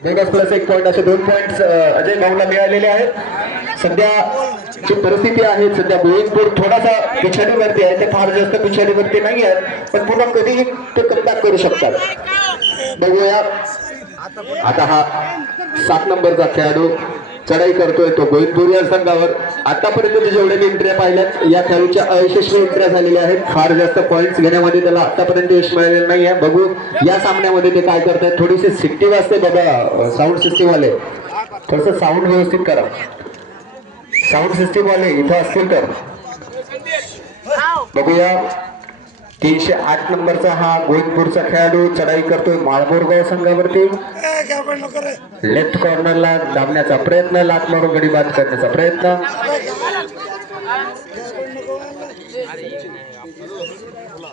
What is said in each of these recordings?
Bonus plus 1 point असे 2 points Ajay भाऊला मिळालेले आहेत। सध्या जी परिस्थिती आहे सध्या गोविंदपूर थोडासा पिछाडीवरती आहे, ते फार जास्त पिछाडीवरती नाही आहेत, पण पुन्हा कधीही ते कमबॅक करू शकतात। बघूया आता हा 7 नंबरचा खेळाडू चढाई करतोय तो गोविंदपूर या संघावर। आतापर्यंत जेवढे मी एंट्री पाहिल्यात या खेळाडूच्या अयशस्वी एंट्री झालेल्या आहेत, फार जास्त पॉइंट्स घेण्यामध्ये त्याला आतापर्यंत यश मिळालेलं नाही आहे। बघू या सामन्यामध्ये ते काय करतात। थोडीशी सिट्टी वाजते बघा साऊंड सिस्टीम वाले, थोडंसं साऊंड व्यवस्थित करा। साऊंड सिस्टीम वाले इथं असतील तर बघूया। 308 नंबरचा हा गोविंदपूरचा खेळाडू चढाई करतोय माळबोरगाव संघावरती। लेफ्ट कॉर्नरला दाबण्याचा प्रयत्न, लात मारून गडी बाद करण्याचा प्रयत्न।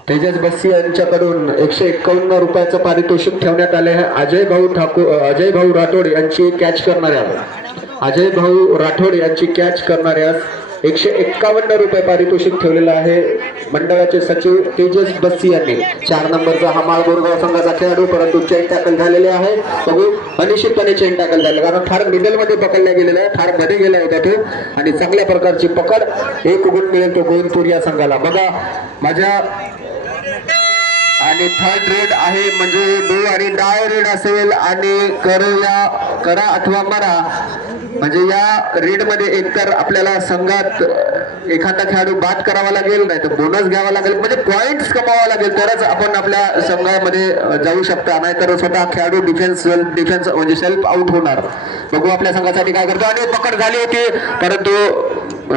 तेजस बस्सी यांच्याकडून 151 रुपयाचं पारितोषिक ठेवण्यात आले आहे। अजय भाऊ राठोड यांची कॅच करणाऱ्यास 151 रुपये पारितोषिक ठेवलेलं आहे मंडळाचे सचिव तेजस बस्सी यांनी। 4 नंबरचा हा माळबोरगाव संघाचा खेळाडू, परंतु चेन टॅकल झालेले आहे। बघू अनिश्चितपणे चेन टॅकल झाले, कारण फार मिडल मध्ये पकडला गेलेला आहे, फार मध्ये गेला होता तो आणि चांगल्या प्रकारची पकड। 1 गुण मिळेल तो गोविंदपूर या संघाला। बघा माझ्या आणि थर्ड रेड आहे म्हणजे डू आणि डाय रेड असेल आणि करा अथवा मरा, म्हणजे या रेड मध्ये एकतर आपल्याला संघात एखादा खेळाडू बाद करावा लागेल, नाही तर बोनस घ्यावा लागेल, म्हणजे पॉइंट्स कमावा लागेल, तरच आपण आपल्या संघामध्ये जाऊ शकता, नाहीतर स्वतः खेळाडू डिफेन्स म्हणजे सेल्फ आउट होणार। बघू आपल्या संघासाठी काय करतो आणि पकड झाली होती, परंतु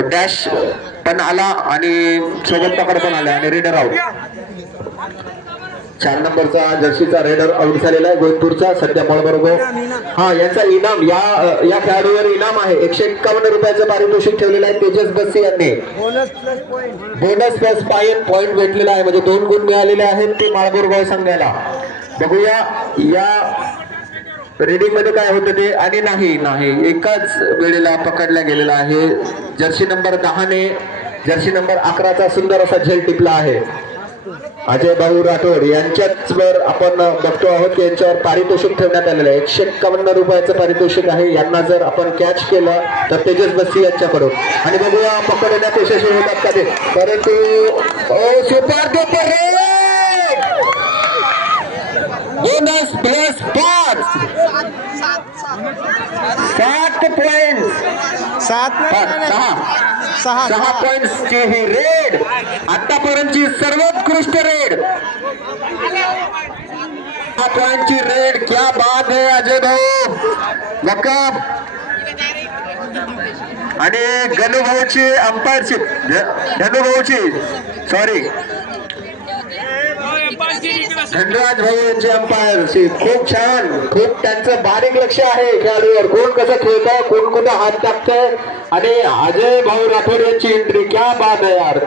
डॅश पण आला आणि सोबत पकड पण आला आणि रेडर आउट। 4 नंबरचा जर्सीचा रेडर आउट झालेला आहे गोविंदपूरचा। सध्या माळबोरगाव हा यांचा इनाम या खेळाडूवर इनाम आहे 151 रुपयाचं पारितोषिक ठेवलेलं आहे तेजस बस्सी यांनी। बोनस प्लस पॉइंट भेटलेला आहे, म्हणजे 2 गुण मिळालेले आहेत ते माळबोरगाव संघाला। बघूया या रेडिंग मध्ये काय होतं ते, आणि नाही एकाच वेळेला पकडला गेलेला आहे। जर्सी नंबर 10 ने जर्सी नंबर 11चा सुंदर असा झेल टिपला आहे। अजय भाऊ राठोड यांच्याच वर आपण बघतो आहोत की यांच्यावर पारितोषिक ठेवण्यात आलेलं आहे 151 रुपयाचं पारितोषिक आहे। यांना जर आपण कॅच केलं तर तेजस बस्सी यांच्याकडून, आणि बघूया पकडण्यात यशस्वी होतात का ते, परंतु super duper bonus plus 5 7 point 6 पॉइंट्सची ही रेड, आतापर्यंतची सर्वोत्कृष्ट रेड। 6 पॉइंटची रेड, क्या बात है अजय भाऊ। वकफ आणि गणूभाऊची अंपायरशिप, धनराज भाऊ यांची अंपायरशिप खूप छान, खूप त्यांचं बारीक लक्ष आहे खेळाडूवर, कोण कसं खेळतंय, कोण कुठं हात टाकतंय, आणि अजय भाऊ राठोड यांची एंट्री, क्या बात है यार।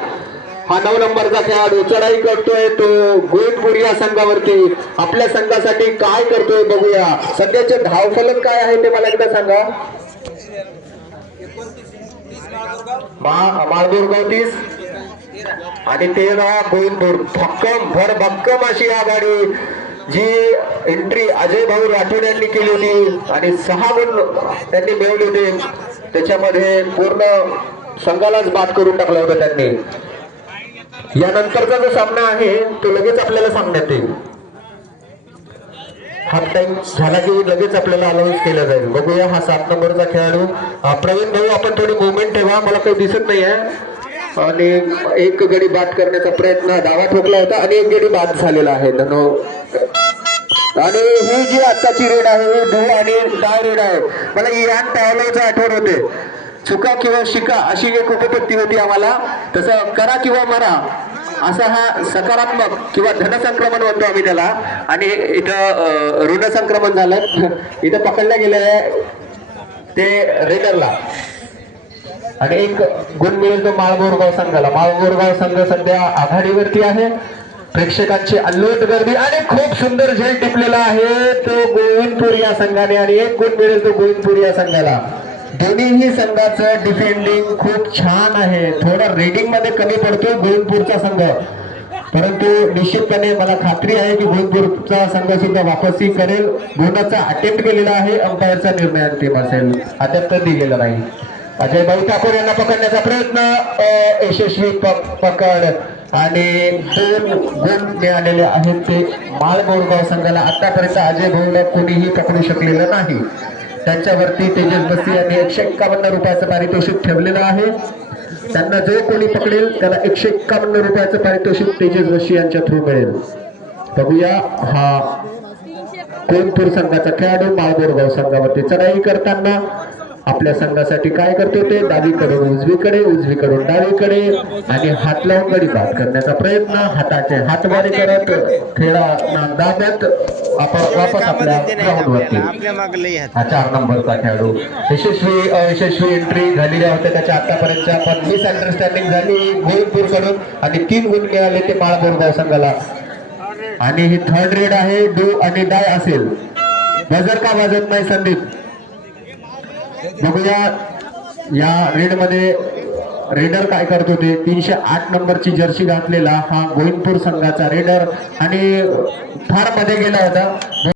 हा 9 नंबरचा खेळाडू चढाई करतोय तो गोविंदपूर या संघावरती, आपल्या संघासाठी काय करतोय बघूया। सध्याचे धावफलक काय आहे ते मला एकदा सांगा। माळबोरगाव 30 आणि 13 गोविंदपूर। भक्कम अशी आघाडी, जी एंट्री अजय भाऊ राठोड यांनी केली होती आणि 6 गुण त्यांनी मिळवले होते, त्याच्यामध्ये पूर्ण संघालाच बाद करून टाकला होता त्यांनी। यानंतरचा जो सामना आहे तो लगेच आपल्याला सांगण्यात येईल, हाफ टाइम झाला की लगेच आपल्याला अनाउन्स केलं जाईल। बघूया हा 7 नंबरचा खेळाडू प्रवीण भाऊ, आपण थोडी मुवमेंट ठेवा, मला काही दिसत नाही आहे, आणि 1 गडी बाद करण्याचा प्रयत्न, दावा ठोकला होता आणि 1 गडी बाद झालेला आहे धनो। आणि ही जी आताची रेड आहे ही डू आणि डाय रेड आहे। मला इयान पॅवलोचं आठवण होते, चुका किंवा शिका अशी एक उपपत्ती होती आम्हाला, तसं करा किंवा मरा असा हा सकारात्मक किंवा धनसंक्रमण म्हणतो आम्ही त्याला, आणि इथं ऋण संक्रमण झालं, इथं पकडल्या गेलेलं आहे ते रेडरला, आणि 1 गुण मिळेल तो माळबोरगाव संघाला। माळबोरगाव संघ सध्या आघाडीवरती आहे, प्रेक्षकांची अल्लोट गर्दी आणि खूप सुंदर झेल टिपलेला आहे तो गोविंदपूर या संघाने, आणि 1 गुण मिळेल तो गोविंदपूर या संघाला। दोन्हीही संघाचं डिफेंडिंग खूप छान आहे, थोडा रेडिंग मध्ये कमी पडतो गोविंदपूरचा संघ, परंतु निश्चितपणे मला खात्री आहे की गोविंदपूरचा संघ सुद्धा वापसी करेल. बोनसचा अटेम्प्ट केलेला आहे. अंपायरचा निर्णय अंतिम असेल, अद्याप दिलेला नाही. अजय भाऊ ठाकूर यांना पकडण्याचा प्रयत्न, यशस्वी पकड आणि 2 गुण मिळालेले आहेत ते माळ बोरगाव संघाला. आतापर्यंत अजय भाऊला कोणीही पकडू शकलेलं नाही. त्यांच्यावरती तेजस बस्सी यांनी 151 रुपयाचं पारितोषिक ठेवलेलं आहे. त्यांना जो कोणी पकडेल त्याला 151 रुपयाचं पारितोषिक तेजस बस्सी यांच्या थ्रू मिळेल. बघूया हा कोणपूर संघाचा खेळाडू माळ बोरगाव संघावरती चढाई करताना आपल्या संघासाठी काय करतो ते डावीकडून उजवीकडे, उजवीकडून डावीकडे आणि हात लावून गडी बाद करण्याचा प्रयत्न. हाताचे हातवारे करत खेळा दाब्यात आपण वापस आपल्या ग्राउंडवरती. हा 4 नंबरचा खेळाडू यशस्वी अयशस्वी एंट्री झालेल्या होत्या त्याच्या आतापर्यंतच्या, पण मिसअंडरस्टँडिंग झाली गोविंदपूर कडून आणि 3 गुण मिळाले ते माळ बोरगाव संघाला. आणि ही थर्ड रेड आहे. डू आणि डाय असेल. बजर का वाजत नाही संदीप? बघूया या रेड मध्ये रेडर काय करतो ते. 308 नंबरची जर्सी घातलेला हा गोविंदपूर संघाचा रेडर आणि फार मध्ये गेला होता.